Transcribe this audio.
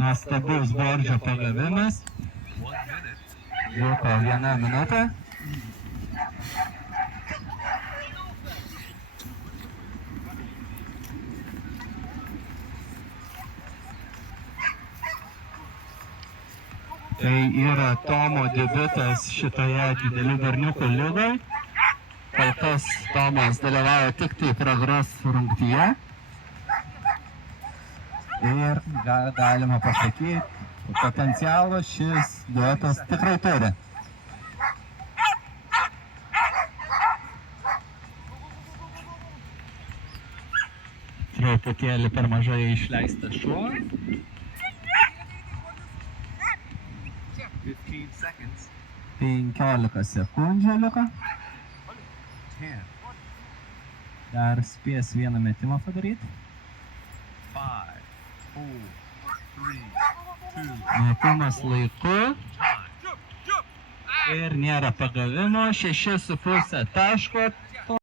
Nuostabus Bordžio pagavimas. Liko 1 minutė. Tai yra Tomo debiutas šitoje didelių berniukų lygoje. Kol kas Tomas dalyvauja tik tai progres rungtyje. Ir galima pasakyti, potencialo šis duetas tikrai turi. Truputėlį per mažai išleistas šuo. 15 sekundžių liko. Dar spės vieną metimą padaryti. Metimas laiku. Ir nėra pagavimo. 6,5 taško.